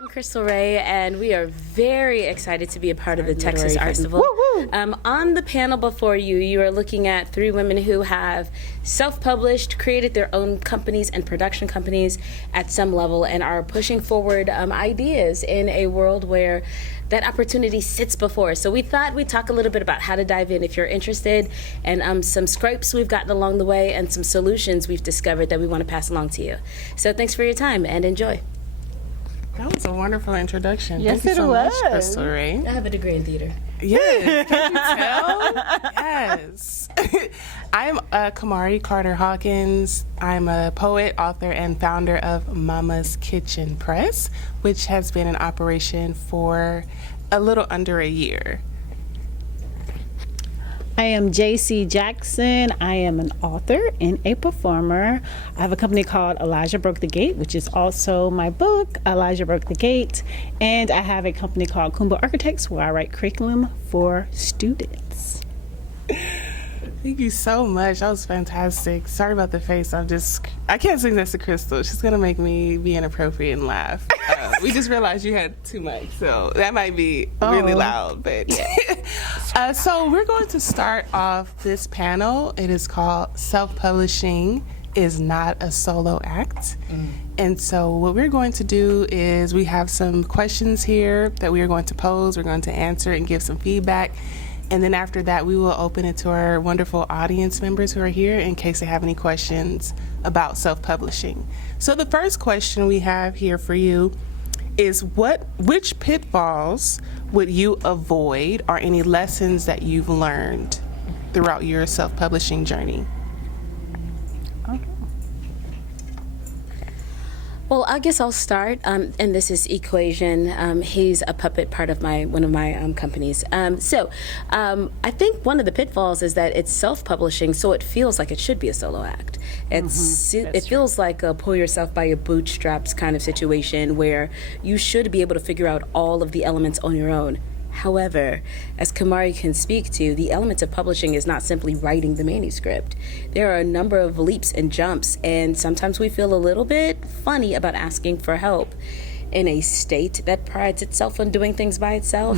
I'm Crystal Rae, and we are very excited to be a part of the Texas Art Festival. On the panel before you, you are looking at three women who have self-published, created their own companies and production companies at some level, and are pushing forward ideas in a world where that opportunity sits before us. So we thought we'd talk a little bit about how to dive in if you're interested, and some scrapes we've gotten along the way, and some solutions we've discovered that we want to pass along to you. So thanks for your time, and enjoy. That was a wonderful introduction. Yes, Thank you so it much, was. Crystal Rae. I have a degree in theater. Yes, can you tell? Yes. I'm Camari Hawkins. I'm a poet, author, and founder of Mama's Kitchen Press, which has been in operation for a little under a year. I am JC Jackson. I am an author and a performer. I have a company called Elijah Broke the Gate, which is also my book, Elijah Broke the Gate. And I have a company called Kumba Architects, where I write curriculum for students. Thank you so much. That was fantastic. Sorry about the face. I can't sing this to Crystal. She's going to make me be inappropriate and laugh. We just realized you had too much, so that might be really loud. But yeah. So we're going to start off this panel. It is called Self-Publishing is Not a Solo Act. And so what we're going to do is we have some questions here that we are going to pose. We're going to answer and give some feedback. And then after that, we will open it to our wonderful audience members who are here in case they have any questions about self-publishing. So the first question we have here for you is which pitfalls would you avoid, or any lessons that you've learned throughout your self-publishing journey? Well, I guess I'll start, and this is Equation. He's a puppet part of one of my companies. So I think one of the pitfalls is that it's self-publishing, so it feels like it should be a solo act. It feels like a pull yourself by your bootstraps kind of situation where you should be able to figure out all of the elements on your own. However, as Camari can speak to, the elements of publishing is not simply writing the manuscript. There are a number of leaps and jumps, and sometimes we feel a little bit funny about asking for help in a state that prides itself on doing things by itself.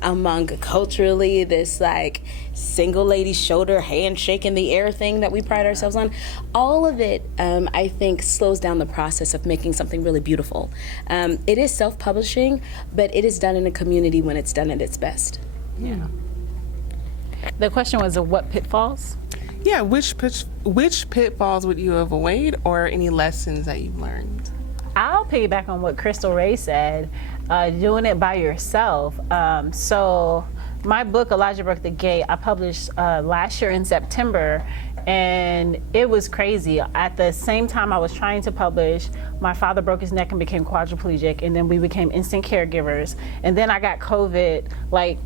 Among culturally, this like single lady shoulder handshake in the air thing that we pride ourselves on, all of it, I think, slows down the process of making something really beautiful. It is self-publishing, but it is done in a community when it's done at its best. Yeah. The question was what pitfalls? Yeah, which pitfalls would you avoid, or any lessons that you've learned? I'll piggyback on what Crystal Rae said, doing it by yourself. So my book, Elijah Broke the Gate, I published last year in September, and it was crazy. At the same time I was trying to publish, my father broke his neck and became quadriplegic, and then we became instant caregivers. And then I got COVID like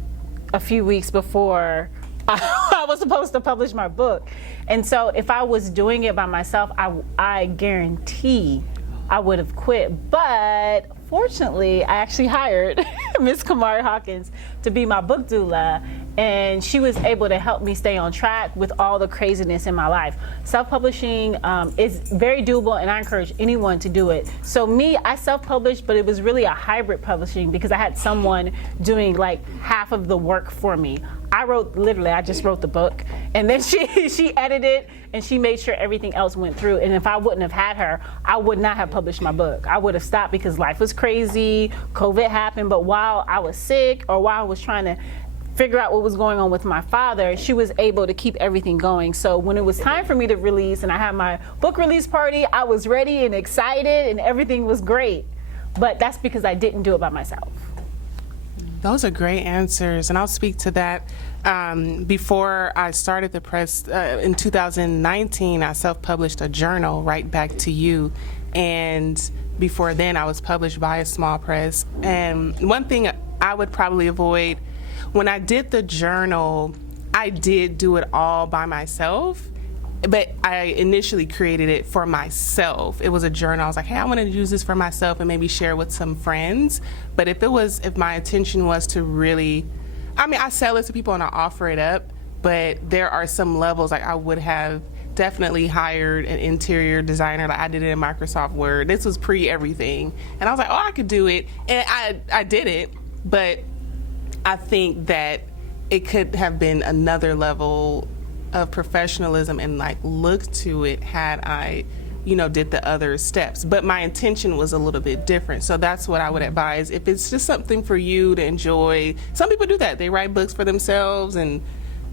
a few weeks before I was supposed to publish my book. And so if I was doing it by myself, I guarantee I would have quit. But fortunately, I actually hired Miss Camari Hawkins to be my book doula, and she was able to help me stay on track with all the craziness in my life. Self-publishing is very doable, and I encourage anyone to do it. So me, I self-published, but it was really a hybrid publishing because I had someone doing like half of the work for me. I just wrote the book, and then she edited, and she made sure everything else went through. And if I wouldn't have had her, I would not have published my book. I would have stopped because life was crazy, COVID happened, but while I was sick or while I was trying to figure out what was going on with my father, she was able to keep everything going. So when it was time for me to release and I had my book release party, I was ready and excited and everything was great. But that's because I didn't do it by myself. Those are great answers, and I'll speak to that. Before I started the press in 2019, I self-published a journal, Right Back to You, and before then I was published by a small press. And one thing I would probably avoid, when I did the journal, I did do it all by myself, but I initially created it for myself. It was a journal. I was like, hey, I want to use this for myself and maybe share with some friends. But if my intention was to really, I sell it to people and I offer it up, but there are some levels, like I would have definitely hired an interior designer. Like I did it in Microsoft Word. This was pre-everything. And I was like, oh, I could do it. And I did it, but I think that it could have been another level of professionalism and like look to it had I, did the other steps. But my intention was a little bit different. So that's what I would advise. If it's just something for you to enjoy, some people do that. They write books for themselves and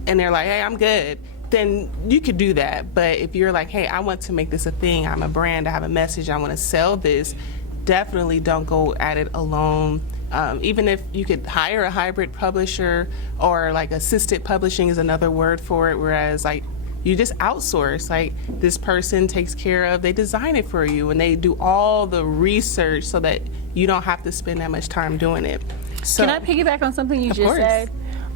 they're like, hey, I'm good. Then you could do that. But if you're like, hey, I want to make this a thing, I'm a brand, I have a message, I want to sell this, definitely don't go at it alone. Even if you could hire a hybrid publisher, or like assisted publishing is another word for it, whereas like you just outsource, like this person takes care of, they design it for you and they do all the research so that you don't have to spend that much time doing it. So, can I piggyback on something you just said?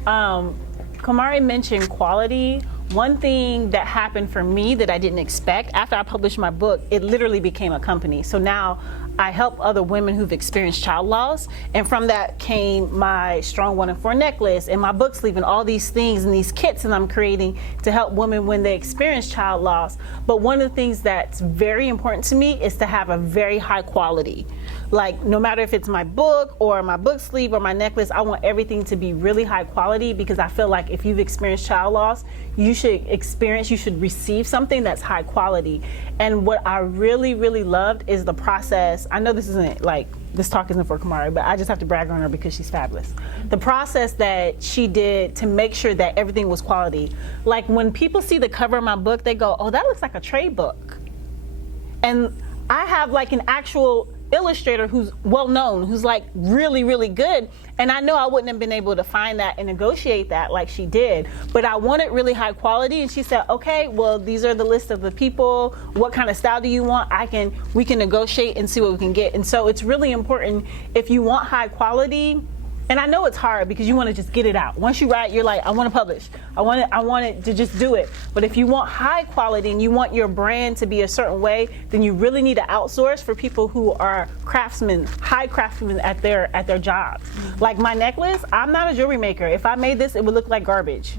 Camari mentioned quality. One thing that happened for me that I didn't expect, after I published my book, it literally became a company. So now I help other women who've experienced child loss, and from that came my Strong 1 and 4 necklace and my book sleeve and all these things and these kits that I'm creating to help women when they experience child loss. But one of the things that's very important to me is to have a very high quality. Like, no matter if it's my book or my book sleeve or my necklace, I want everything to be really high quality, because I feel like if you've experienced child loss, you should receive something that's high quality. And what I really, really loved is the process. I know this talk isn't for Camari, but I just have to brag on her because she's fabulous. The process that she did to make sure that everything was quality. Like, when people see the cover of my book, they go, oh, that looks like a trade book. And I have like an actual illustrator who's well known, who's like really, really good. And I know I wouldn't have been able to find that and negotiate that like she did, but I wanted really high quality. And she said, okay, well, these are the list of the people. What kind of style do you want? We can negotiate and see what we can get. And so it's really important, if you want high quality. And I know it's hard because you want to just get it out. Once you write, you're like, I want to publish. I want it to just do it. But if you want high quality and you want your brand to be a certain way, then you really need to outsource for people who are craftsmen, high craftsmen at their jobs. Like my necklace, I'm not a jewelry maker. If I made this, it would look like garbage.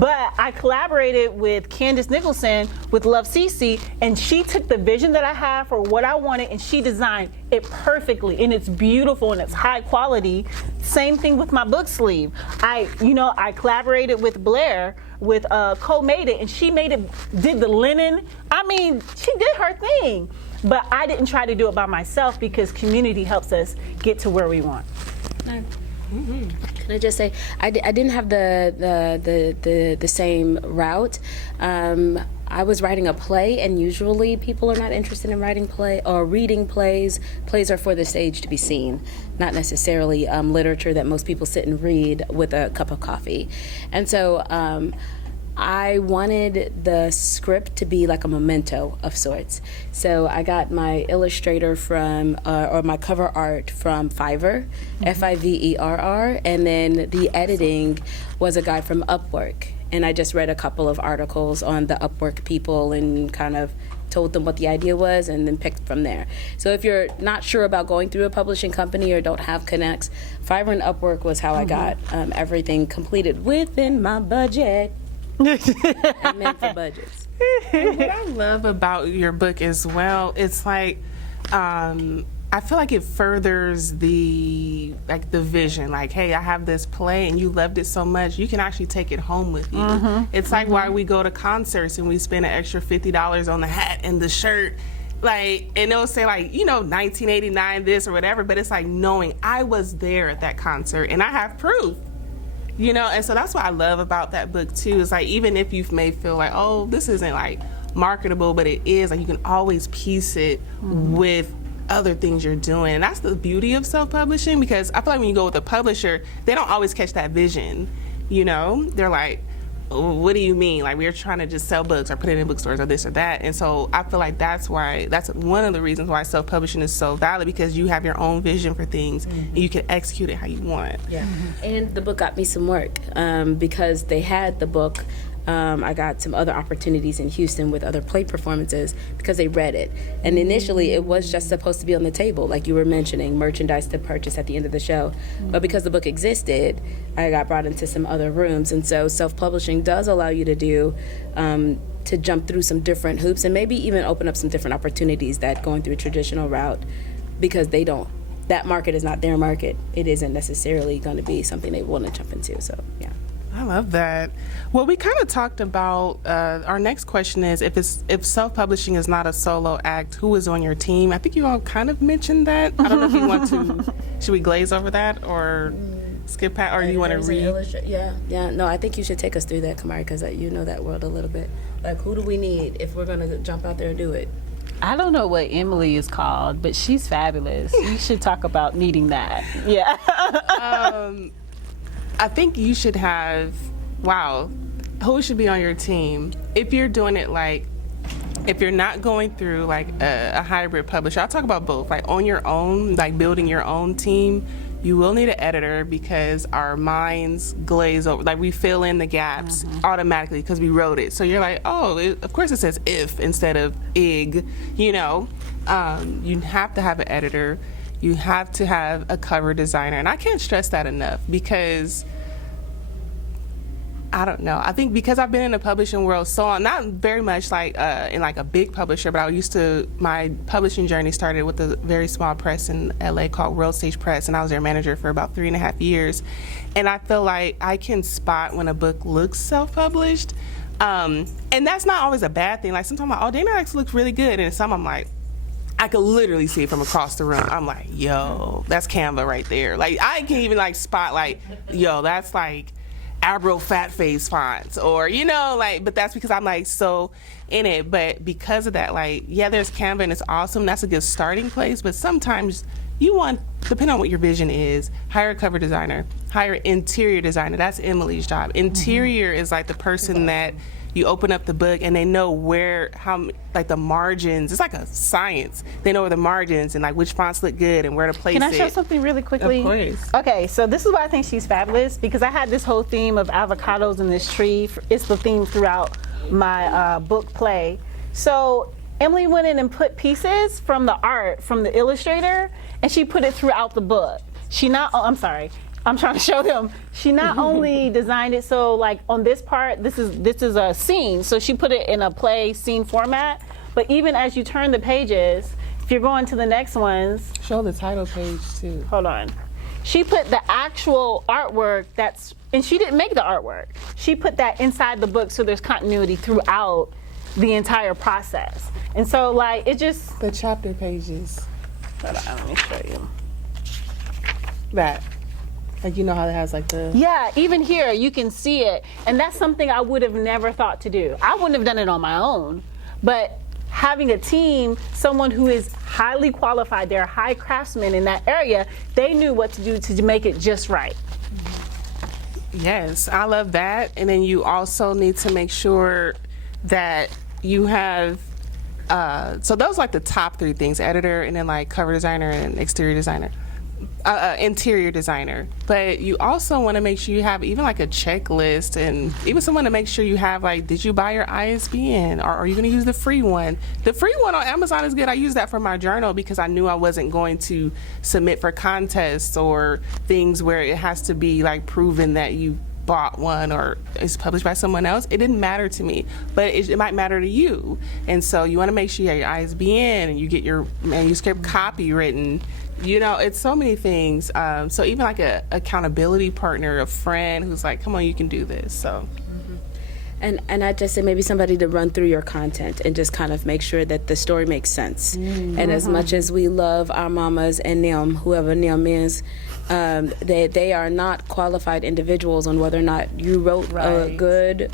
But I collaborated with Candace Nicholson with Love CC, and she took the vision that I have for what I wanted and she designed it perfectly, and it's beautiful and it's high quality. Same thing with my book sleeve. I collaborated with Blair with co-made it, and she did the linen. I mean, she did her thing, but I didn't try to do it by myself because community helps us get to where we want. Mm-hmm. Can I just say, I didn't have the same route. I was writing a play, and usually people are not interested in writing play or reading plays. Plays are for the stage to be seen, not necessarily literature that most people sit and read with a cup of coffee. And so I wanted the script to be like a memento of sorts. So I got my illustrator from, or my cover art from Fiverr, Fiverr, and then the editing was a guy from Upwork. And I just read a couple of articles on the Upwork people and kind of told them what the idea was and then picked from there. So if you're not sure about going through a publishing company or don't have connects, Fiverr and Upwork was how I got everything completed within my budget. I meant for budgets. And what I love about your book as well, it's like, I feel like it furthers the vision. Like, hey, I have this play and you loved it so much, you can actually take it home with you. It's like why we go to concerts and we spend an extra $50 on the hat and the shirt. Like, and they'll say like, 1989 this or whatever, but it's like knowing I was there at that concert and I have proof. And so that's what I love about that book too, is like, even if you may feel like, oh, this isn't like marketable, but it is, like you can always piece it with other things you're doing. And that's the beauty of self-publishing, because I feel like when you go with a publisher, they don't always catch that vision. They're like, oh, what do you mean? Like, we're trying to just sell books or put it in bookstores or this or that. And so I feel like that's one of the reasons why self-publishing is so valid, because you have your own vision for things and you can execute it how you want. Yeah. And the book got me some work because they had the book. I got some other opportunities in Houston with other play performances because they read it. And initially it was just supposed to be on the table, like you were mentioning, merchandise to purchase at the end of the show. But because the book existed, I got brought into some other rooms. And so self-publishing does allow you to do to jump through some different hoops and maybe even open up some different opportunities that going through a traditional route, because that market is not their market. It isn't necessarily going to be something they want to jump into. So, yeah. I love that. Well, we kind of talked about, our next question is, if self-publishing is not a solo act, who is on your team? I think you all kind of mentioned that. I don't know if you want to, should we glaze over that or skip past, or do you want to read? Yeah. No, I think you should take us through that, Camari, because you know that world a little bit. Like, who do we need if we're going to jump out there and do it? I don't know what Emily is called, but she's fabulous. You should talk about needing that. Yeah. I think you should have, who should be on your team? If you're doing it if you're not going through like a hybrid publisher, I'll talk about both. Like on your own, like building your own team, you will need an editor because our minds glaze over. Like we fill in the gaps automatically because we wrote it. So you're like, of course it says if instead of ig, you have to have an editor. You have to have a cover designer. And I can't stress that enough because, I don't know. I think because I've been in the publishing world so long, not very much like in like a big publisher, but my publishing journey started with a very small press in LA called World Stage Press, and I was their manager for about 3.5 years. And I feel like I can spot when a book looks self-published. And that's not always a bad thing. Like sometimes I'm like, Dana X looks really good. And some I'm like, I could literally see it from across the room. I'm like, yo, that's Canva right there. Like I can even like spot like, yo, that's like Abro fat face fonts, or but that's because I'm like so in it. But because of that, like, yeah, there's Canva and it's awesome. That's a good starting place. But sometimes you want, depending on what your vision is, hire a cover designer, hire an interior designer. That's Emily's job. Interior is like the person that you open up the book and they know like the margins. It's like a science. They know where the margins and like which fonts look good and where to place it. Can I show something really quickly? Of course. Okay, so this is why I think she's fabulous, because I had this whole theme of avocados in this tree. It's the theme throughout my book play. So Emily went in and put pieces from the art from the illustrator, and she put it throughout the book. I'm trying to show them. She not only designed it so like on this part, this is a scene, so she put it in a play scene format, but even as you turn the pages, if you're going to the next ones. Show the title page too. Hold on. She put the actual artwork and she didn't make the artwork. She put that inside the book so there's continuity throughout the entire process. And so like it just. The chapter pages. Hold on, let me show you. That. Like, how it has like the... Yeah, even here, you can see it. And that's something I would have never thought to do. I wouldn't have done it on my own. But having a team, someone who is highly qualified, they're high craftsmen in that area, they knew what to do to make it just right. Yes, I love that. And then you also need to make sure that you have... so those are like the top 3 things: editor, and then like cover designer and exterior designer. Interior designer. But you also want to make sure you have even like a checklist, and even someone to make sure you have like, did you buy your ISBN, or are you going to use the free one? The free one on Amazon is good. I use that for my journal because I knew I wasn't going to submit for contests or things where it has to be like proven that you bought one or it's published by someone else. It didn't matter to me, but it might matter to you. And so you want to make sure you have your ISBN and you get your manuscript copy written. It's so many things. So even like a accountability partner, a friend who's like, come on, you can do this. So. And I just say maybe somebody to run through your content and just kind of make sure that the story makes sense. And as much as we love our mamas and them, whoever them is, they are not qualified individuals on whether or not you wrote a good,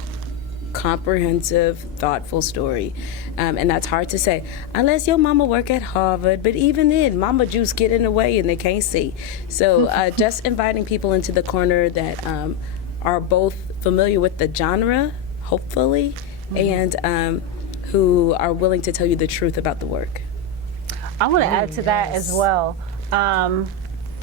comprehensive, thoughtful story. And that's hard to say unless your mama work at Harvard, but even then mama juice get in the way and they can't see. So just inviting people into the corner that are both familiar with the genre, hopefully, and who are willing to tell you the truth about the work. I want to add to that as well.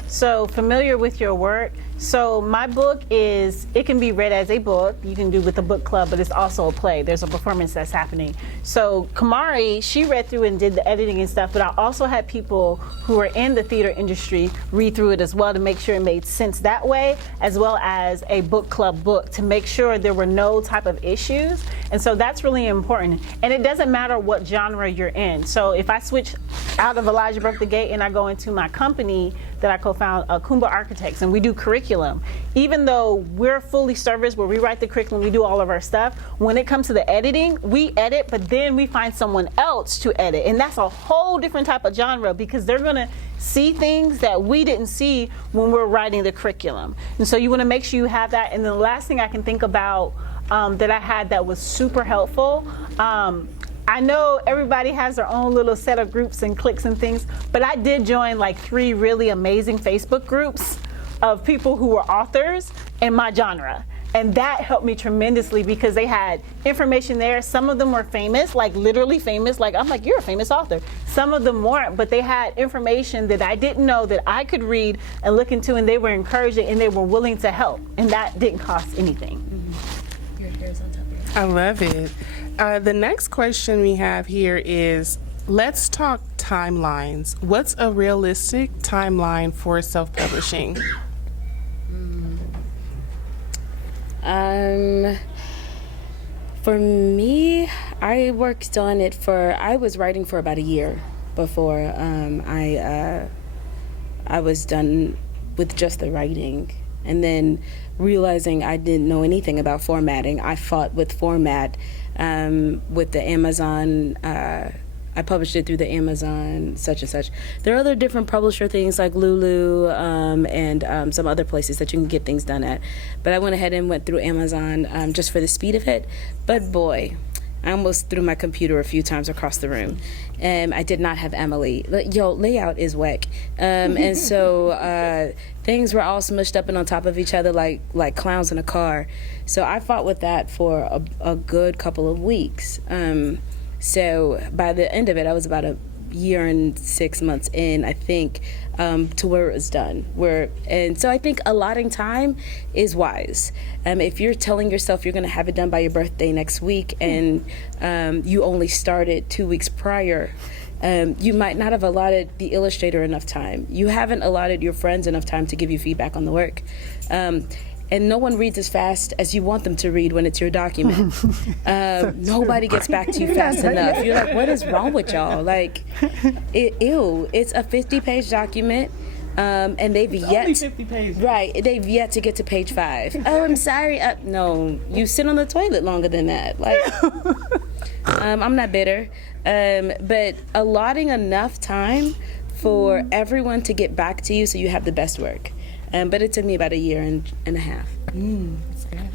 So familiar with your work, So my book it can be read as a book. You can do with a book club, but it's also a play. There's a performance that's happening. So Camari, she read through and did the editing and stuff, but I also had people who are in the theater industry read through it as well to make sure it made sense that way, as well as a book club book to make sure there were no type of issues. And so that's really important. And it doesn't matter what genre you're in. So if I switch out of Elijah Broke the Gate and I go into my company that I co-found, Kumba Architects, and we do curriculum. Even though we're fully serviced where we write the curriculum, we do all of our stuff, when it comes to the editing, we edit, but then we find someone else to edit. And that's a whole different type of genre because they're gonna see things that we didn't see when we're writing the curriculum. And so you wanna make sure you have that. And the last thing I can think about that I had that was super helpful, I know everybody has their own little set of groups and cliques and things, but I did join like 3 really amazing Facebook groups of people who were authors in my genre. And that helped me tremendously because they had information there. Some of them were famous, like literally famous. Like, I'm like, you're a famous author. Some of them weren't, but they had information that I didn't know that I could read and look into, and they were encouraging and they were willing to help. And that didn't cost anything. Mm-hmm. Your hair's on top of your head. I love it. The next question we have here is, let's talk timelines. What's a realistic timeline for self-publishing? For me, I worked on it I was writing for about a year before I was done with just the writing. And then realizing I didn't know anything about formatting, I fought with format with the Amazon. I published it through the Amazon such and such. There are other different publisher things like Lulu and some other places that you can get things done at. But I went ahead and went through Amazon just for the speed of it. But boy, I almost threw my computer a few times across the room. I did not have Emily. Layout is whack. And so things were all smushed up and on top of each other like clowns in a car. So I fought with that for a good couple of weeks. So by the end of it, I was about a year and 6 months in, I think, to where it was done. And so I think allotting time is wise. If you're telling yourself you're going to have it done by your birthday next week and you only started 2 weeks prior, you might not have allotted the illustrator enough time. You haven't allotted your friends enough time to give you feedback on the work. And no one reads as fast as you want them to read when it's your document. Nobody gets back to you fast enough. You're like, what is wrong with y'all? Like, it's a 50-page document, and they've yet... Only 50 pages. Right, they've yet to get to page 5. Oh, I'm sorry. No, you sit on the toilet longer than that. Like, I'm not bitter. But allotting enough time for everyone to get back to you so you have the best work. But it took me about a year and a half. That's good.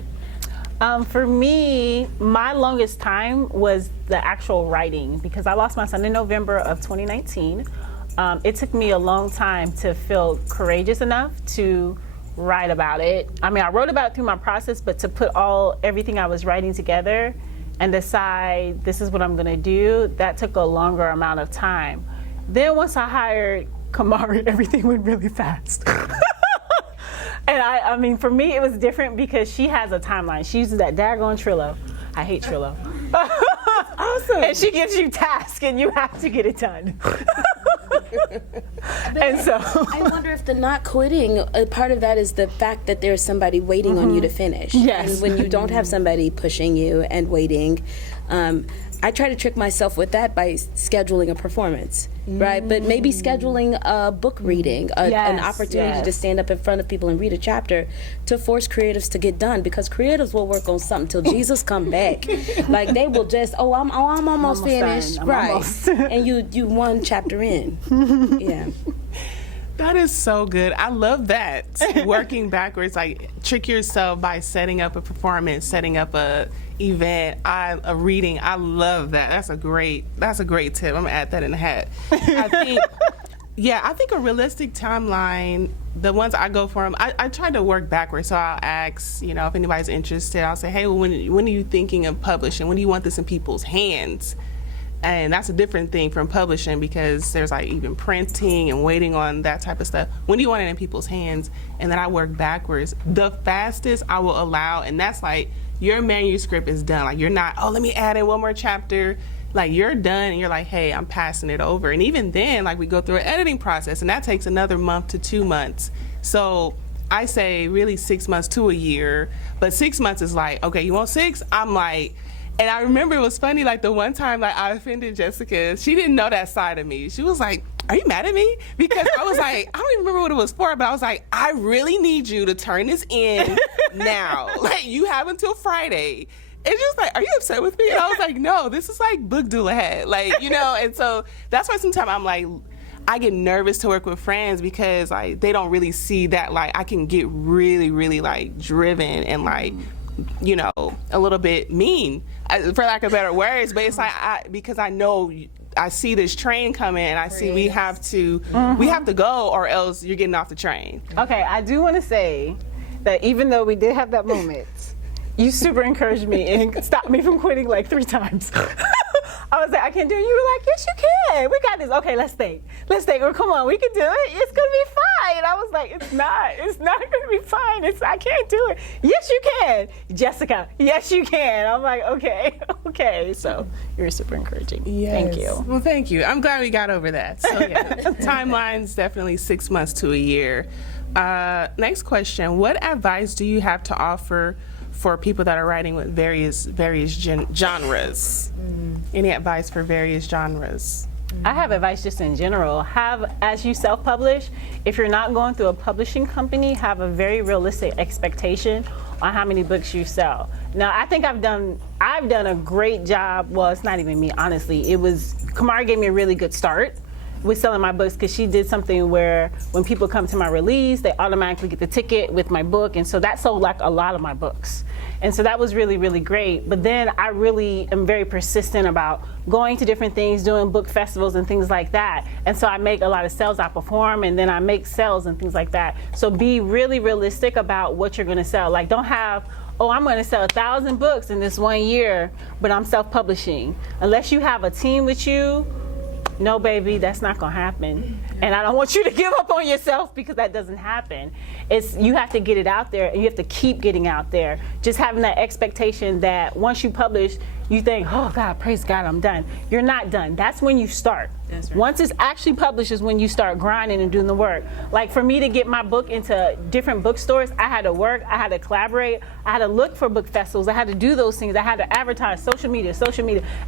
For me, my longest time was the actual writing because I lost my son in November of 2019. It took me a long time to feel courageous enough to write about it. I mean, I wrote about it through my process, but to put everything I was writing together and decide this is what I'm gonna do, that took a longer amount of time. Then once I hired Camari, everything went really fast. And I mean, for me, it was different because she has a timeline. She uses that daggone Trello. I hate Trello. Awesome. And she gives you tasks and you have to get it done. And so I wonder if the not quitting, part of that is the fact that there's somebody waiting on you to finish. Yes. And when you don't have somebody pushing you and waiting, I try to trick myself with that by scheduling a performance, right? But maybe scheduling a book reading, an opportunity to stand up in front of people and read a chapter to force creatives to get done, because creatives will work on something till Jesus come back. Like they will just, I'm almost finished, right? Almost. And you one chapter in, yeah. That is so good. I love that. Working backwards, like trick yourself by setting up a performance, setting up a event, a reading. I love that. That's a great tip. I'm gonna add that in the hat. I think a realistic timeline, the ones I go for them, I try to work backwards. So I'll ask, if anybody's interested, I'll say, hey, when are you thinking of publishing? When do you want this in people's hands? And that's a different thing from publishing, because there's like even printing and waiting on that type of stuff. When do you want it in people's hands? And then I work backwards. The fastest I will allow, and that's like your manuscript is done. Like you're not, oh, let me add in one more chapter. Like you're done and you're like, hey, I'm passing it over. And even then, like we go through an editing process, and that takes another month to 2 months. So I say really 6 months to a year, but 6 months is like, okay, you want 6? I'm like, and I remember it was funny, like the one time like I offended Jessica, she didn't know that side of me. She was like, are you mad at me? Because I was like, I don't even remember what it was for, but I was like, I really need you to turn this in now. Like you have until Friday. And she was like, are you upset with me? And I was like, no, this is like book doula head. Like, you know, and so that's why sometimes I'm like, I get nervous to work with friends, because like they don't really see that like I can get really, really like driven and like, you know, a little bit mean, for lack of better words. But it's like because I know I see this train coming, and I see we have to go, or else you're getting off the train. Okay, I do want to say that even though we did have that moment, you super encouraged me and stopped me from quitting like 3 times. I was like, I can't do it. You were like, yes, you can. We got this. Okay, let's think. Or come on, we can do it. It's gonna be fine. I was like, it's not gonna be fine. I can't do it. Yes, you can, Jessica. Yes, you can. I'm like, okay. So you're super encouraging. Yes. Thank you. Well, thank you. I'm glad we got over that. So yeah, timeline's definitely 6 months to a year. Next question: what advice do you have to offer for people that are writing with various genres? Any advice for various genres? I have advice just in general. As you self-publish, if you're not going through a publishing company, have a very realistic expectation on how many books you sell. Now, I think I've done a great job. Well, it's not even me, honestly. Camari gave me a really good start with selling my books, because she did something where when people come to my release, they automatically get the ticket with my book, and so that sold like a lot of my books. And so that was really, really great. But then I really am very persistent about going to different things, doing book festivals and things like that. And so I make a lot of sales. I perform, and then I make sales and things like that. So be really realistic about what you're gonna sell. Like don't have, oh, I'm gonna sell 1,000 books in this 1 year, but I'm self-publishing. Unless you have a team with you, no, baby, that's not gonna happen. And I don't want you to give up on yourself, because that doesn't happen. You have to get it out there, and you have to keep getting out there. Just having that expectation that once you publish, you think, oh God, praise God, I'm done. You're not done. That's when you start. That's right. Once it's actually published is when you start grinding and doing the work. Like for me to get my book into different bookstores, I had to work, I had to collaborate, I had to look for book festivals, I had to do those things, I had to advertise, social media.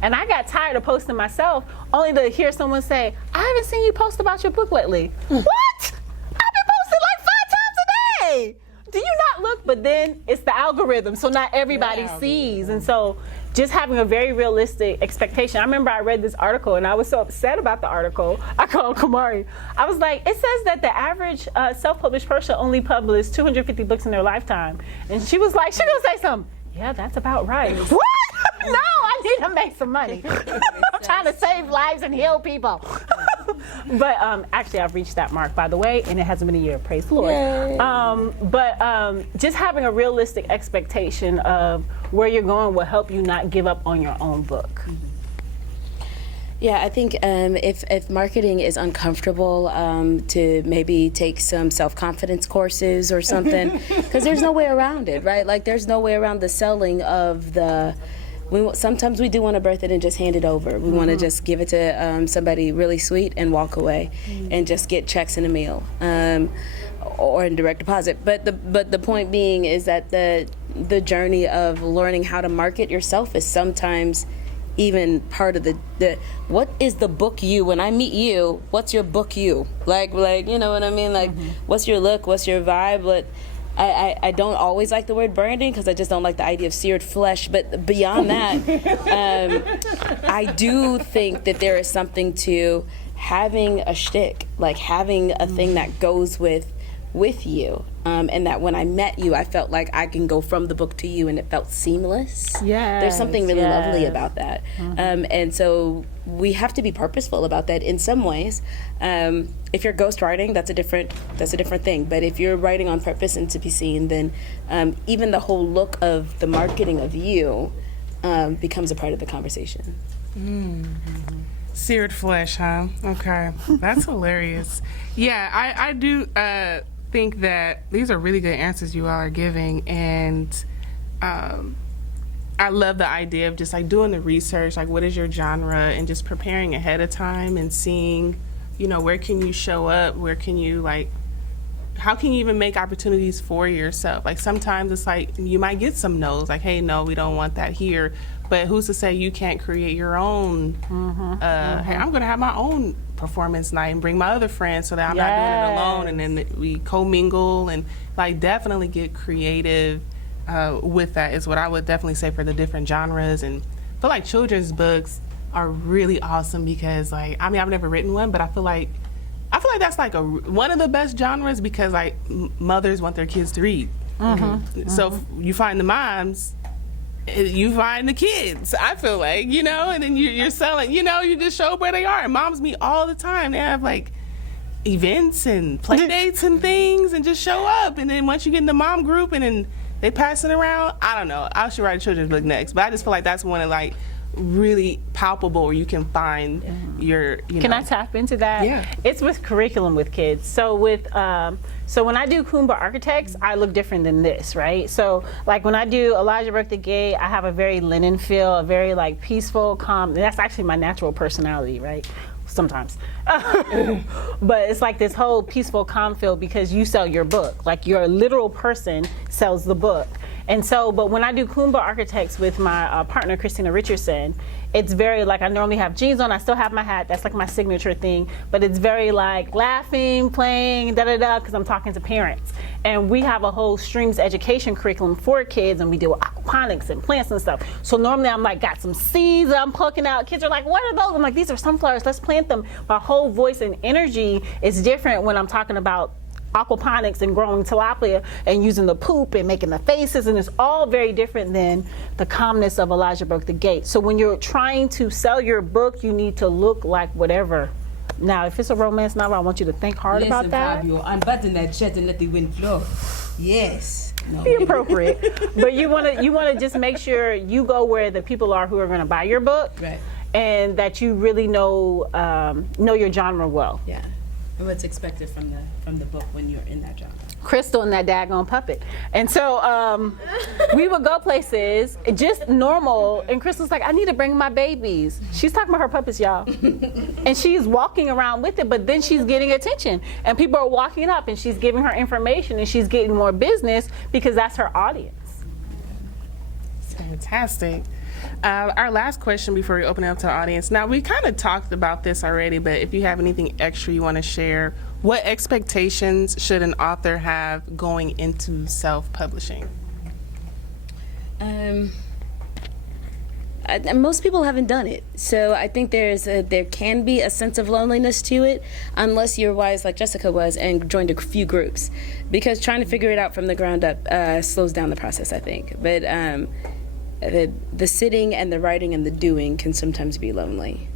And I got tired of posting myself, only to hear someone say, I haven't seen you post about your book lately. What? I've been posting like 5 times a day. Do you not look? But then it's the algorithm, so not everybody sees. And so just having a very realistic expectation. I remember I read this article, and I was so upset about the article. I called Camari. I was like, it says that the average self-published person only publishes 250 books in their lifetime. And she was like, she gonna say something. Yeah, that's about right. What? No, I need to make some money. I'm trying to save lives and heal people. But actually, I've reached that mark, by the way, and it hasn't been a year. Praise the Lord. But just having a realistic expectation of where you're going will help you not give up on your own book. Yeah, I think if marketing is uncomfortable, to maybe take some self-confidence courses or something, because there's no way around it, right? Like there's no way around the selling of the. Sometimes we do want to birth it and just hand it over. We want to just give it to somebody really sweet and walk away and just get checks in the mail or in direct deposit. But the point being is that the journey of learning how to market yourself is sometimes even part of the what is the book you? When I meet you, what's your book you? Like you know what I mean? Like what's your look? What's your vibe? But I don't always like the word branding, because I just don't like the idea of seared flesh. But beyond that, I do think that there is something to having a shtick, like having a thing that goes with you. And that when I met you, I felt like I can go from the book to you, and it felt seamless. Yes, there's something really lovely about that. And so we have to be purposeful about that in some ways. If you're ghostwriting, that's a different thing. But if you're writing on purpose and to be seen, then even the whole look of the marketing of you becomes a part of the conversation. Seared flesh, huh? Okay. That's hilarious. Yeah, I do think that these are really good answers you all are giving. And I love the idea of just like doing the research, like what is your genre, and just preparing ahead of time and seeing, you know, where can you show up, where can you like, how can you even make opportunities for yourself? Like sometimes it's like you might get some no's, like, hey, no, we don't want that here. But who's to say you can't create your own, hey, I'm gonna have my own performance night and bring my other friends so that I'm not doing it alone, and then we commingle and like definitely get creative with that is what I would definitely say for the different genres. And I feel like children's books are really awesome because like, I mean, I've never written one, but I feel like that's like one of the best genres because like mothers want their kids to read. So you find the moms, you find the kids, I feel like, you know, and then you're selling, you know, you just show up where they are. And moms meet all the time. They have like events and play dates and things and just show up. And then once you get in the mom group and then they pass it around, I don't know. I should write a children's book next. But I just feel like that's one of like really palpable where you can find your, you know. Can I tap into that? Yeah. It's with curriculum with kids. So with so when I do Kumba Architects, I look different than this, right? So like when I do Elijah Burke the Gay, I have a very linen feel, a very like peaceful, calm, and that's actually my natural personality, right? Sometimes. But it's like this whole peaceful, calm feel because you sell your book. Like your literal person sells the book. And so, but when I do Kumba Architects with my partner, Christina Richardson, it's very like, I normally have jeans on, I still have my hat, that's like my signature thing, but it's very like laughing, playing, da-da-da, because I'm talking to parents. And we have a whole streams education curriculum for kids, and we deal with aquaponics and plants and stuff. So normally I'm like, got some seeds that I'm plucking out. Kids are like, what are those? I'm like, these are sunflowers, let's plant them. My whole voice and energy is different when I'm talking about aquaponics and growing tilapia and using the poop and making the faces, and it's all very different than the calmness of Elijah Burke the Gay. So when you're trying to sell your book, you need to look like whatever. Now, if it's a romance novel, I want you to think hard about that. Fabio, unbutton that shirt and let the wind flow. Yes. No. Be appropriate. But you want to just make sure you go where the people are who are going to buy your book, Right. and that you really know your genre well. Yeah. And what's expected from the book when you're in that genre. Crystal and that daggone puppet. And so we would go places, just normal, and Crystal's like, I need to bring my babies. She's talking about her puppets, y'all. And she's walking around with it, but then she's getting attention. And people are walking up, and she's giving her information, and she's getting more business because that's her audience. Fantastic. Our last question before we open it up to the audience. Now, we kind of talked about this already, but if you have anything extra you want to share, what expectations should an author have going into self-publishing? Most people haven't done it, so I think there can be a sense of loneliness to it, unless you're wise like Jessica was and joined a few groups, because trying to figure it out from the ground up slows down the process, I think. But the sitting and the writing and the doing can sometimes be lonely.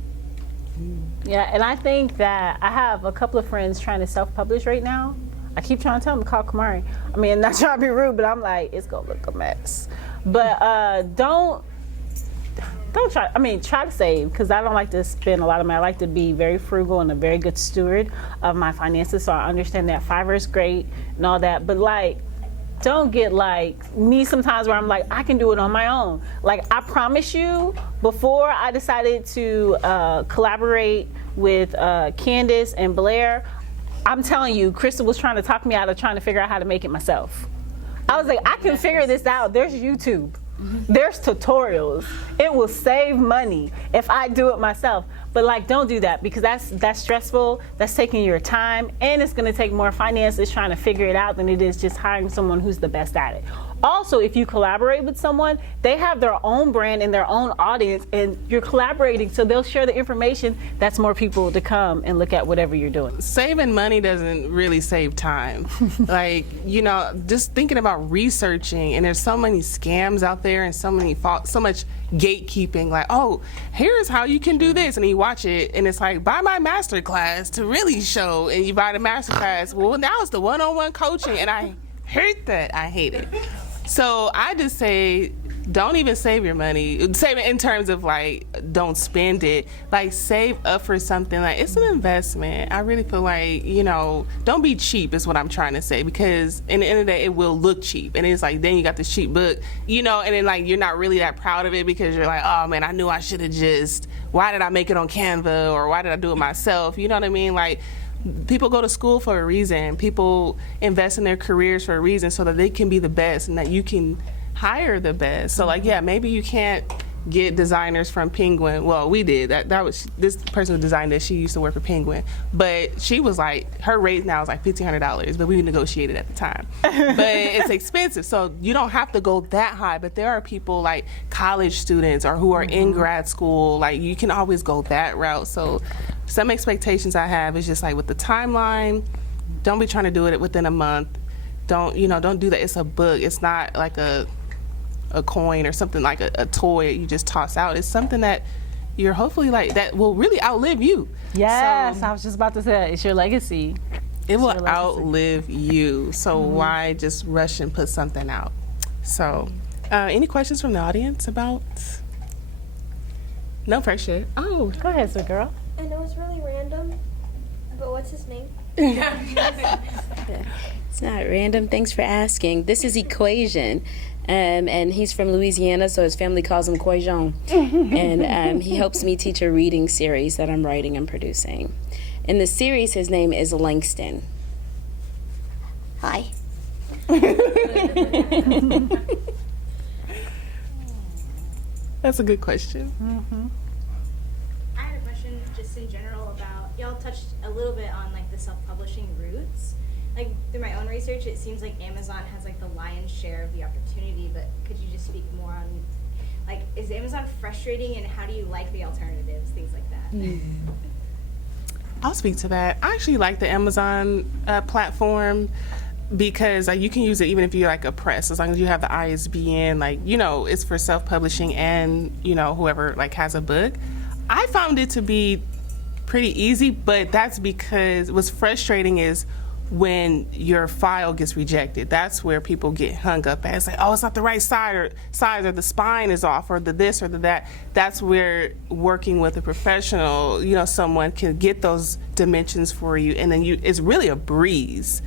Yeah, and I think that I have a couple of friends trying to self-publish right now. I keep trying to tell them to call Camari. I mean, not trying to be rude, but I'm like, it's gonna look a mess. But don't try. I mean, try to save, because I don't like to spend a lot of money. I like to be very frugal and a very good steward of my finances. So I understand that Fiverr is great and all that, but like, don't get like me sometimes where I'm like, I can do it on my own. Like, I promise you, before I decided to collaborate with Candace and Blair, I'm telling you, Crystal was trying to talk me out of trying to figure out how to make it myself. I was like, I can figure this out. There's YouTube. There's tutorials. It will save money if I do it myself. But like, don't do that, because that's stressful. That's taking your time, and it's going to take more finances trying to figure it out than it is just hiring someone who's the best at it. Also, if you collaborate with someone, they have their own brand and their own audience, and you're collaborating, so they'll share the information. That's more people to come and look at whatever you're doing. Saving money doesn't really save time. Like, you know, just thinking about researching, and there's so many scams out there and so much gatekeeping, like, oh, here's how you can do this, and you watch it and it's like, buy my master class to really show, and you buy the master class. Well, now it's the one-on-one coaching, and I hate that. I hate it. So I just say, don't even save your money. Save it in terms of like, don't spend it. Like, save up for something. Like, it's an investment. I really feel like, you know, don't be cheap is what I'm trying to say, because in the end of the day, it will look cheap. And it's like, then you got this cheap book, you know, and then like, you're not really that proud of it because you're like, oh man, I knew I should have just, why did I make it on Canva, or why did I do it myself? You know what I mean? Like, people go to school for a reason. People invest in their careers for a reason so that they can be the best and that you can hire the best. So like, yeah, maybe you can't get designers from Penguin. Well, we did. That was, this person who designed it, she used to work for Penguin. But she was like, her rate now is like $1,500, but we negotiated at the time. But it's expensive, so you don't have to go that high. But there are people like college students or who are in grad school, like you can always go that route. So some expectations I have is just like with the timeline, don't be trying to do it within a month. Don't do that. It's a book. It's not like a coin or something like a toy you just toss out. It's something that you're hopefully like that will really outlive you. Yes, So, I was just about to say that. It's your legacy. it will outlive you. So why just rush and put something out? So any questions from the audience about? No pressure. Oh, Go ahead, sweet girl. I know it's really random, but what's his name? It's not random. Thanks for asking. This is Equation. And he's from Louisiana, so his family calls him Quajon. And he helps me teach a reading series that I'm writing and producing. In the series, his name is Langston. Hi. that's a good question. I had a question just in general about, y'all touched a little bit on like the self-publishing roots. Like through my own research, it seems like Amazon has like the lion's share of the opportunity, but could you just speak more on, like, is Amazon frustrating and how do you like the alternatives, things like that? I'll speak to that. I actually like the Amazon platform because you can use it even if you're like a press, as long as you have the ISBN, like, you know, it's for self-publishing and, you know, whoever like has a book. I found it to be pretty easy, but that's because what's frustrating is when your file gets rejected. That's where people get hung up at. It's like, oh, it's not the right size, or the spine is off, or the this or the that. That's where working with a professional, you know, someone can get those dimensions for you, and then it's really a breeze.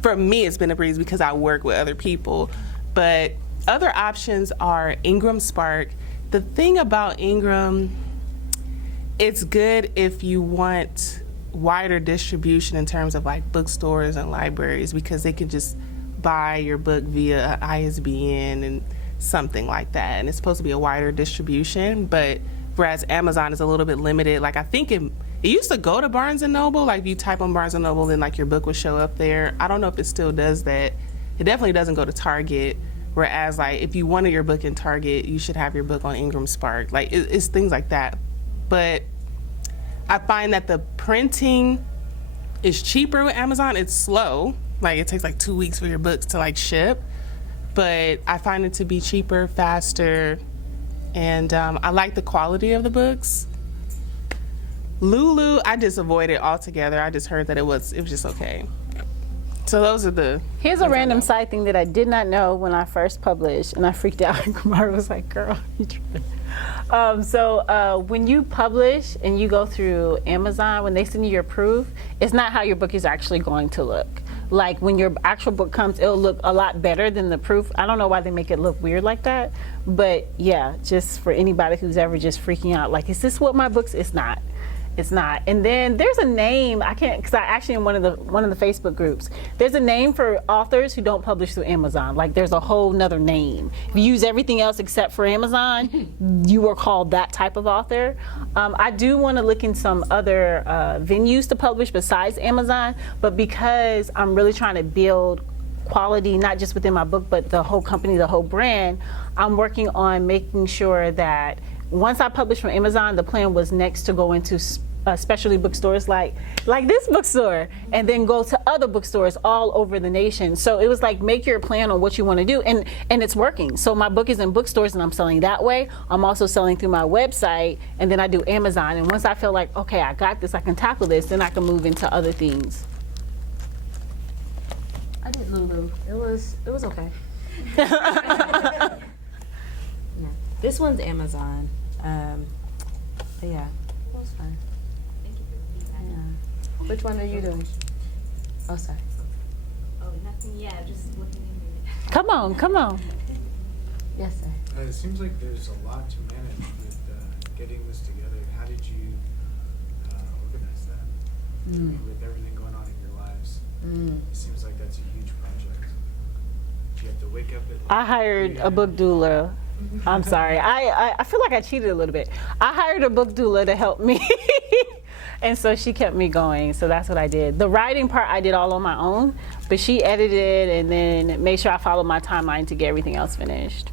For me, it's been a breeze because I work with other people. But other options are Ingram Spark. The thing about Ingram, it's good if you want wider distribution in terms of like bookstores and libraries, because they can just buy your book via ISBN and something like that, and it's supposed to be a wider distribution. But whereas Amazon is a little bit limited, like I think it used to go to Barnes and Noble, like if you type on Barnes and Noble then like your book would show up there. I don't know if it still does that. It definitely doesn't go to Target, whereas like if you wanted your book in Target, you should have your book on Ingram Spark. Like it's things like that. But I find that the printing is cheaper with Amazon. It's slow. Like it takes like 2 weeks for your books to like ship. But I find it to be cheaper, faster, and I like the quality of the books. Lulu, I just avoided altogether. I just heard that it was just okay. So those are the. Here's a random side thing that I did not know when I first published, and I freaked out. And Camari was like, "Girl, you tripping." So when you publish and you go through Amazon, when they send you your proof, it's not how your book is actually going to look. Like when your actual book comes, it'll look a lot better than the proof. I don't know why they make it look weird like that, but yeah, just for anybody who's ever just freaking out, like, is this what my book's? It's not. It's not. And then there's a name, I can't, because I actually in one of the Facebook groups, there's a name for authors who don't publish through Amazon. Like there's a whole nother name. If you use everything else except for Amazon, you are called that type of author. I do want to look in some other venues to publish besides Amazon, but because I'm really trying to build quality, not just within my book, but the whole company, the whole brand, I'm working on making sure that once I publish from Amazon, the plan was next to go into specialty bookstores like this bookstore, and then go to other bookstores all over the nation. So it was like, make your plan on what you want to do, and it's working. So my book is in bookstores and I'm selling that way. I'm also selling through my website, and then I do Amazon. And once I feel like, okay, I got this, I can tackle this, then I can move into other things. I did Lulu. It was okay. This one's Amazon. But yeah, that was fun. Thank you for the feedback. Yeah. Which one are you doing? Oh, sorry. Oh, nothing yet. Just looking into it. Come on, come on. Yes, sir. It seems like there's a lot to manage with getting this together. How did you organize that? I mean, with everything going on in your lives, it seems like that's a huge project. Do you have to wake up at I hired a book doula. I'm sorry. I feel like I cheated a little bit. I hired a book doula to help me. And so she kept me going. So that's what I did. The writing part I did all on my own, but she edited and then made sure I followed my timeline to get everything else finished.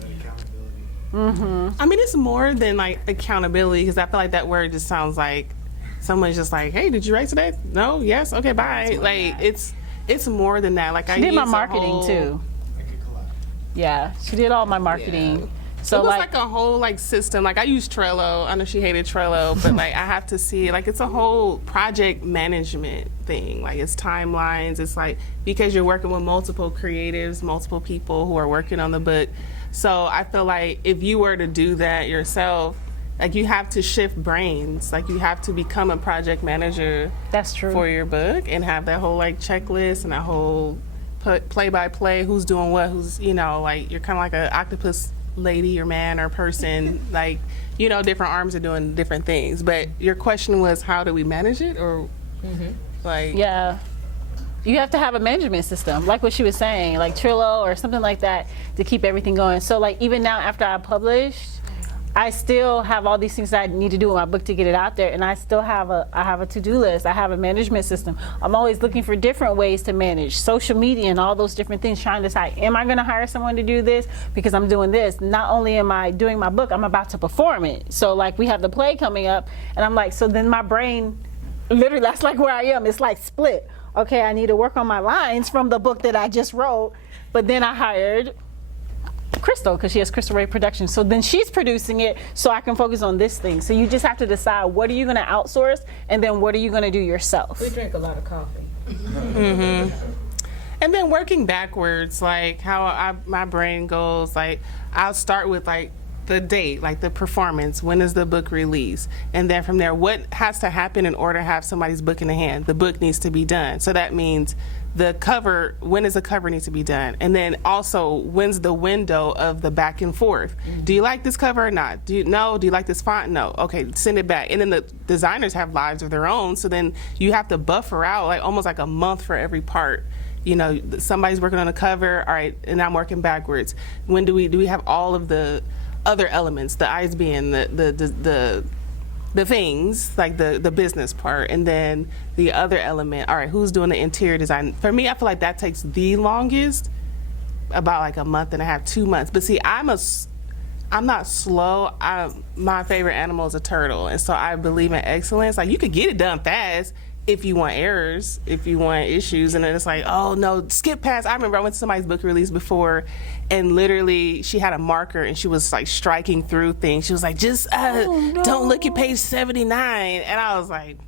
that accountability? I mean, it's more than like accountability, because I feel like that word just sounds like someone's just like, hey, did you write today? No, yes, okay, bye. Like it's more than that. Like She did my marketing too. Like a collab. Yeah, she did all my marketing. So it was like a whole like system. Like I use Trello. I know she hated Trello, but like I have to see like it's a whole project management thing. Like it's timelines. It's like because you're working with multiple creatives, multiple people who are working on the book. So I feel like if you were to do that yourself, like you have to shift brains. Like you have to become a project manager. That's true. For your book and have that whole like checklist and that whole play by play. Who's doing what? Who's like you're kind of like an octopus lady or man or person, like different arms are doing different things. But your question was, how do we manage it, or like Yeah. You have to have a management system, like what she was saying, like Trello or something like that, to keep everything going. So like even now after I published, I still have all these things that I need to do with my book to get it out there, and I still have a to-do list. I have a management system. I'm always looking for different ways to manage social media and all those different things, trying to decide, am I going to hire someone to do this because I'm doing this? Not only am I doing my book, I'm about to perform it. So like we have the play coming up, and I'm like, so then my brain, literally, that's like where I am. It's like split. Okay, I need to work on my lines from the book that I just wrote, but then I hired Crystal, because she has Crystal Rae Productions. So then she's producing it so I can focus on this thing. So you just have to decide, what are you going to outsource, and then what are you going to do yourself? We drink a lot of coffee. And then working backwards, like how my brain goes, like I'll start with like the date, like the performance, when is the book release, and then from there, what has to happen in order to have somebody's book in the hand? The book needs to be done. So that means the cover, when does the cover need to be done? And then also, when's the window of the back and forth? Do you like this cover or not? Do you like this font? No. Okay, send it back. And then the designers have lives of their own, so then you have to buffer out like almost like a month for every part. Somebody's working on a cover, all right, and I'm working backwards. When do we have all of the other elements, the eyes being the things, like the business part, and then the other element, all right, who's doing the interior design? For me, I feel like that takes the longest, about like a month and a half, 2 months. But see, I'm not slow. My favorite animal is a turtle, and so I believe in excellence. Like you could get it done fast if you want errors, if you want issues, and then it's like, oh no, skip past. I remember I went to somebody's book release before, and literally she had a marker and she was like striking through things. She was like, just don't look at page 79, and I was like,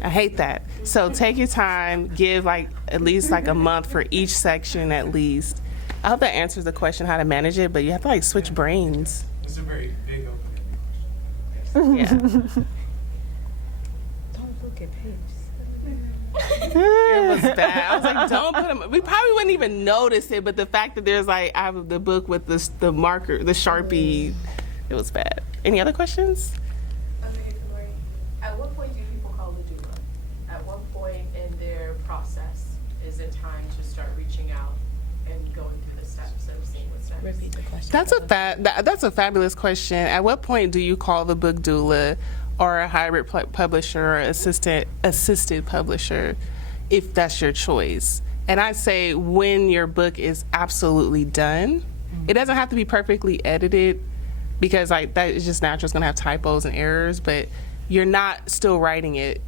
I hate that. So take your time, give like at least like a month for each section at least. I hope that answers the question how to manage it, but you have to like switch brains. It's a very big open-ended question. Yeah. Don't look at page. It was bad. I was like, don't put them. We probably wouldn't even notice it, but the fact that there's like, I have the book with the marker, the Sharpie, it was bad. Any other questions? At what point do people call the doula? At what point in their process is it time to start reaching out and going through the steps of seeing what's next? Repeat the question. That's a fabulous question. At what point do you call the book doula or a hybrid publisher or assisted publisher, if that's your choice? And I say when your book is absolutely done. It doesn't have to be perfectly edited, because like that is just natural. It's gonna have typos and errors, but you're not still writing it.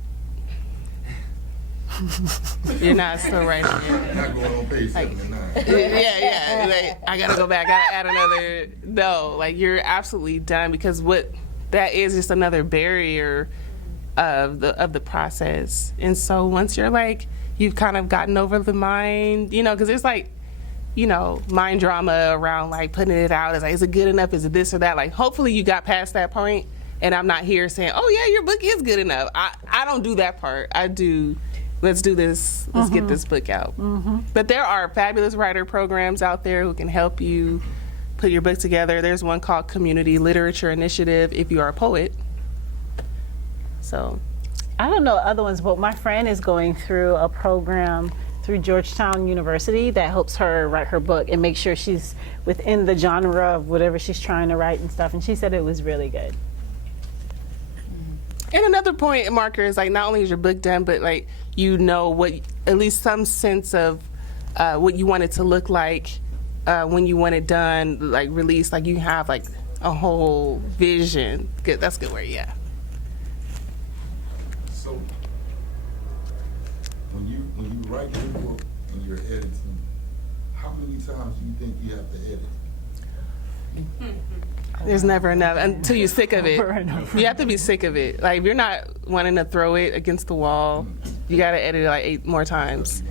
You're not still writing it. Not going on page 79. Yeah. Like, I gotta go back. Gotta add another. No, like you're absolutely done, because what that is just another barrier of the process. And so once you're like, you've kind of gotten over the mind, because it's like mind drama around like putting it out. It's like, is it good enough? Is it this or that? Like, hopefully you got past that point, and I'm not here saying, oh yeah, your book is good enough. I don't do that part. I do, let's do this, let's get this book out. But there are fabulous writer programs out there who can help you put your book together. There's one called Community Literature Initiative if you are a poet. So I don't know other ones, but my friend is going through a program through Georgetown University that helps her write her book and make sure she's within the genre of whatever she's trying to write and stuff. And she said it was really good. And another point marker is like, not only is your book done, but like, what, at least some sense of what you want it to look like when you want it done, like released, like you have like a whole vision. Good, that's a good word, yeah. So when you write your book and you're editing, how many times do you think you have to edit? There's never enough until you're sick of it. You have to be sick of it. Like, if you're not wanting to throw it against the wall, you got to edit it like 8 more times.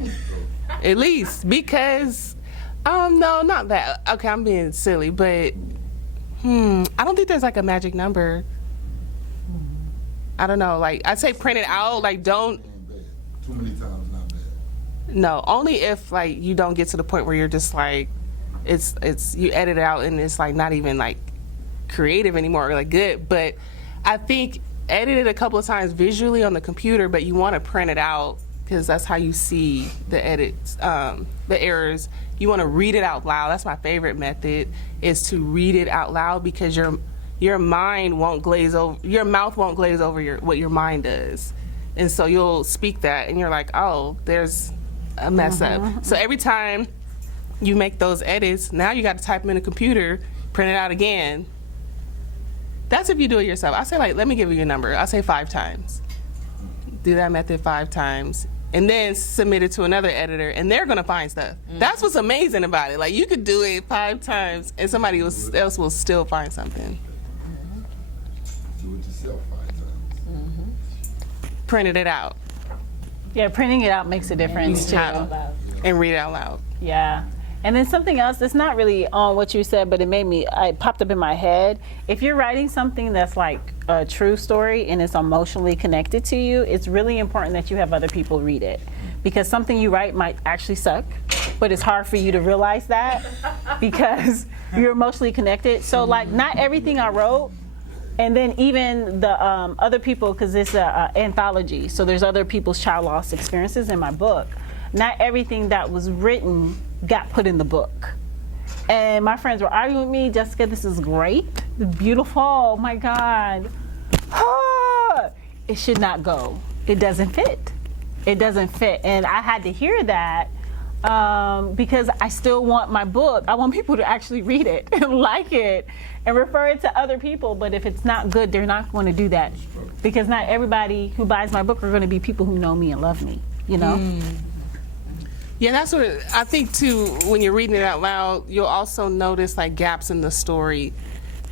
At least, because, no, not that. Okay, I'm being silly, but I don't think there's like a magic number. I don't know. Like, I'd say print it out. Like, don't. Ain't bad. Too many times, not bad. No, only if like you don't get to the point where you're just like, it's you edit it out and it's like not even like creative anymore or like good. But I think edit it a couple of times visually on the computer, but you want to print it out because that's how you see the edits, the errors. You want to read it out loud. That's my favorite method, is to read it out loud, because your mind won't glaze over, your mouth won't glaze over what your mind does. And so you'll speak that and you're like, oh, there's a mess up. So every time you make those edits, now you got to type them in the computer, print it out again. That's if you do it yourself. I say, like, let me give you a number. I say 5 times. Do that method 5 times. And then submit it to another editor, and they're gonna find stuff. That's what's amazing about it. Like, you could do it 5 times, and somebody else will still find something. Do it yourself 5 times. Printed it out. Yeah, printing it out makes a difference too. And read it out loud. Yeah. And then something else that's not really on what you said, but it popped up in my head. If you're writing something that's like a true story and it's emotionally connected to you, it's really important that you have other people read it. Because something you write might actually suck, but it's hard for you to realize that because you're emotionally connected. So like, not everything I wrote, and then even the other people, because it's an anthology, so there's other people's child loss experiences in my book. Not everything that was written got put in the book. And my friends were arguing with me, Jessica, this is great, it's beautiful, oh my God. It should not go. It doesn't fit. It doesn't fit. And I had to hear that because I still want my book, I want people to actually read it and like it and refer it to other people. But if it's not good, they're not going to do that, because not everybody who buys my book are going to be people who know me and love me, you know? Yeah, that's what I think too. When you're reading it out loud, you'll also notice like gaps in the story,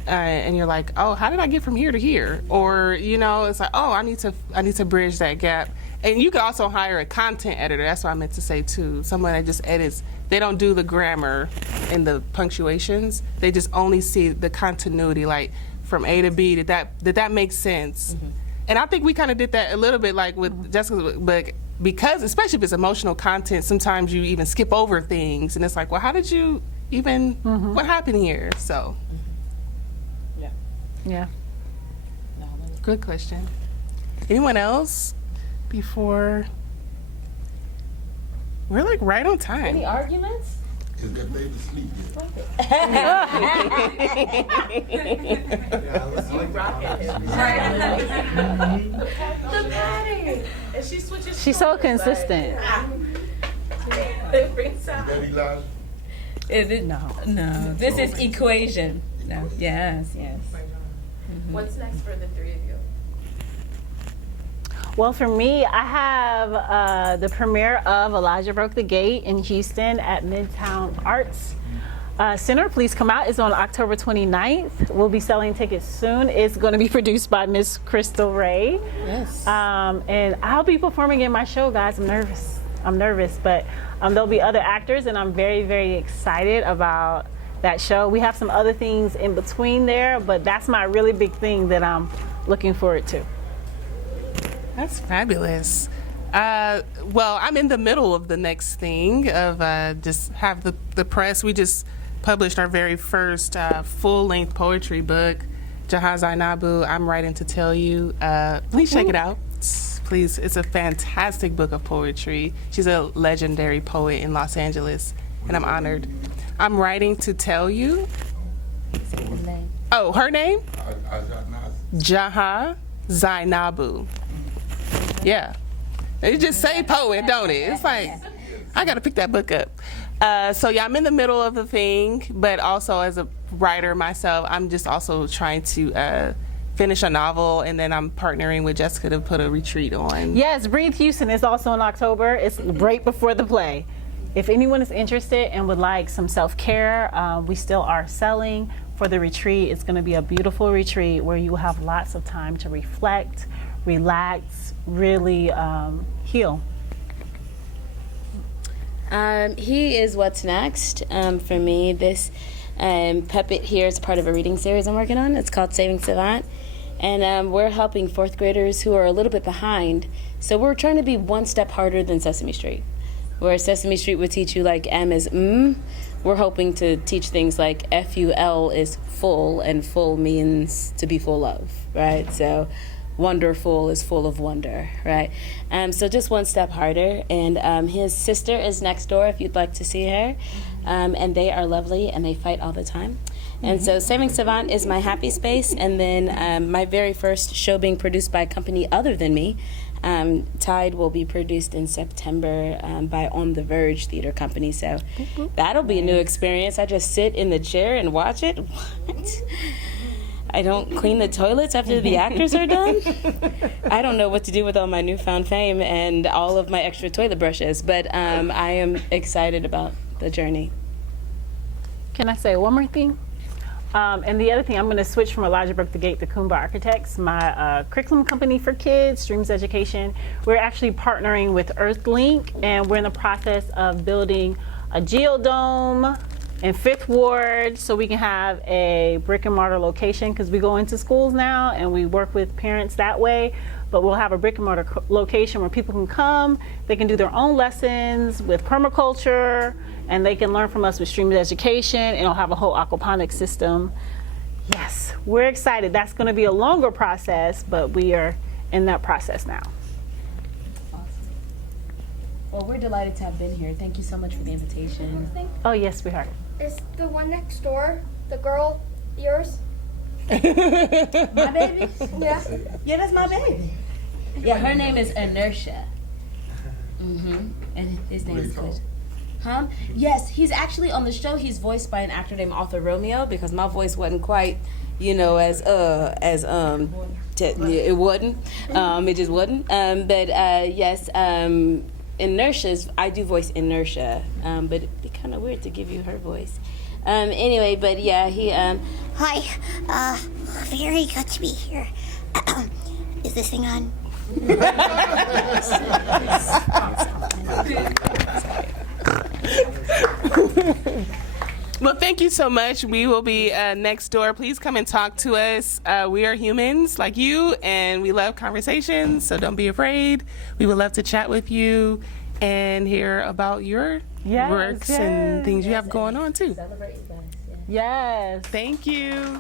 and you're like, oh, how did I get from here to here? Or it's like, oh, I need to bridge that gap. And you can also hire a content editor. That's what I meant to say too. Someone that just edits. They don't do the grammar and the punctuations. They just only see the continuity, like from A to B. Did that make sense? And I think we kind of did that a little bit, like with Jessica's, but because especially if it's emotional content, sometimes you even skip over things, and it's like, well, how did you even? What happened here? So, Yeah. Good question. Anyone else? Before we're like right on time. Any arguments? Is that baby asleep yet? Yeah, let's like The pattern. And she switches. She's so consistent. Every Is time. that Elijah? Is it? No. This is equation. No. Yes. What's next for the 3 of you? Well, for me, I have the premiere of Elijah Broke the Gate in Houston at Midtown Arts Center. Please come out. It's on October 29th. We'll be selling tickets soon. It's going to be produced by Miss Crystal Rae. Yes. And I'll be performing in my show, guys. I'm nervous. I'm nervous, but there'll be other actors, and I'm very, very excited about that show. We have some other things in between there, but that's my really big thing that I'm looking forward to. That's fabulous. Well, I'm in the middle of the next thing of just have the press. We just published our very first full-length poetry book, Jaha Zainabu, I'm Writing to Tell You. Please check it out. Please, it's a fantastic book of poetry. She's a legendary poet in Los Angeles, and I'm honored. I'm Writing to Tell You. Oh, her name? Jaha Zainabu. Yeah. It just say poet, don't it? It's like, I got to pick that book up. So yeah, I'm in the middle of the thing, but also as a writer myself, I'm just also trying to finish a novel, and then I'm partnering with Jessica to put a retreat on. Yes, Breathe Houston is also in October. It's right before the play. If anyone is interested and would like some self-care, we still are selling for the retreat. It's going to be a beautiful retreat where you will have lots of time to reflect, relax, really heal. He is what's next for me. This puppet here is part of a reading series I'm working on. It's called Saving Savant. And we're helping fourth graders who are a little bit behind. So we're trying to be one step harder than Sesame Street. Where Sesame Street would teach you like M is we're hoping to teach things like FUL is full, and full means to be full of, right? So wonderful is full of wonder, right? So just one step harder. And his sister is next door if you'd like to see her. And they are lovely and they fight all the time. And so Saving Savant is my happy space. And then my very first show being produced by a company other than me, Tide, will be produced in September by On the Verge Theater Company. So that'll be a new experience. I just sit in the chair and watch it. What? I don't clean the toilets after the actors are done. I don't know what to do with all my newfound fame and all of my extra toilet brushes, but I am excited about the journey. Can I say one more thing? And the other thing, I'm going to switch from Elijah Brook the Gate to Kumba Architects, my curriculum company for kids, Streams Education. We're actually partnering with Earthlink, and we're in the process of building a geodome in 5th Ward so we can have a brick and mortar location, because we go into schools now and we work with parents that way. But we'll have a brick and mortar location where people can come, they can do their own lessons with permaculture, and they can learn from us with Streams Education, and it'll have a whole aquaponics system. Yes, we're excited. That's going to be a longer process, but we are in that process now. Awesome. Well, we're delighted to have been here. Thank you so much for the invitation. Oh, yes, sweetheart. Is the one next door, the girl, yours? My baby? Yeah. Yeah, that's my baby. Yeah, her name is Inertia. And his name is Coach. Huh? Yes, he's actually on the show. He's voiced by an actor named Arthur Romeo, because my voice wasn't quite, it wasn't. It just wasn't. But yes, Inertia's, I do voice Inertia, but it'd be kind of weird to give you her voice. Anyway, but yeah, he Hi, very good to be here. Is this thing on? Well, thank you so much. We will be next door. Please come and talk to us. We are humans like you, and we love conversations, so don't be afraid. We would love to chat with you and hear about your works and things you have going on, too. celebrate you guys. Yes. Thank you.